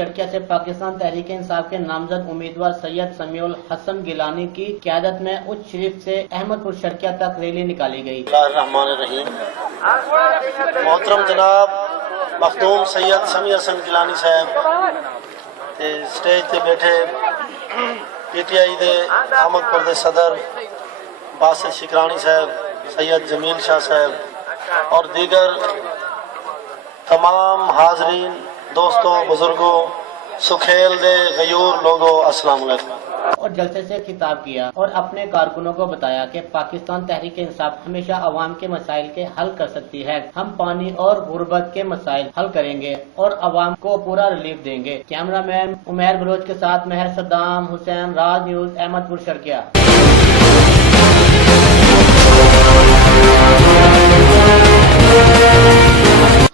शर्किया से पाकिस्तान तहरीक इंसाफ के नामजद उम्मीदवार सैयद समीउल हसन गिलानी की क़यादत में उच्च शरीफ से अहमदपुर शर्किया तक रैली निकाली गई। मोहतरम जनाब मखदूम सैयद समीउल हसन गिलानी साहब स्टेज ते बैठे PTI दे अहमदपुर दे सदर बासित शिकरानी साहब, सैयद जमील शाह साहब और दीगर तमाम हाजरीन, दोस्तों, बुजुर्गों, सुखेल दे गयूर लोगों, अस्सलाम वालेकुम। और जलसे से खिताब किया और अपने कारकुनों को बताया कि पाकिस्तान तहरीक इंसाफ हमेशा अवाम के मसाइल के हल कर सकती है। हम पानी और गुर्बत के मसाइल हल करेंगे और अवाम को पूरा रिलीफ देंगे। कैमरामैन उमैर बलोच के साथ महर सद्दाम हुसैन, राज न्यूज, अहमदपुर शर्किया।